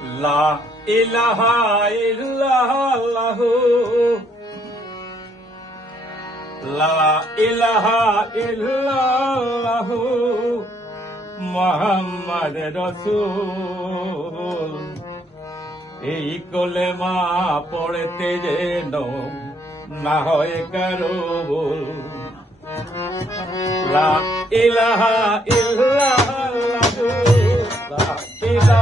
লা ইলাহা ইল্লাল্লাহ লা ইলাহা ইল্লাল্লাহ মোহাম্মদ রসুল এই কোলে মা পড়তে যেন না হয় কারও। লা ইলাহা ইল্লাল্লাহ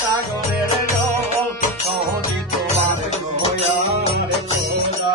সাগরের জল সহজি তোমার দয়ার খোদা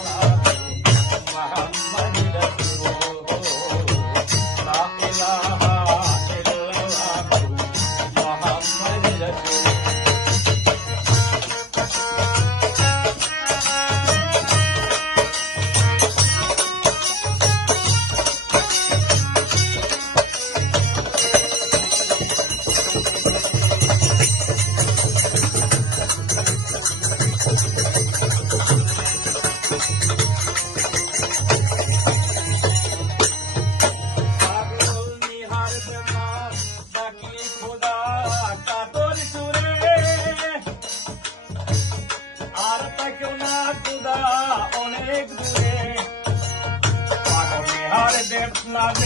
নিহার দেবনাথ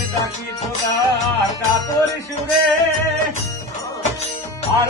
সুরে। আর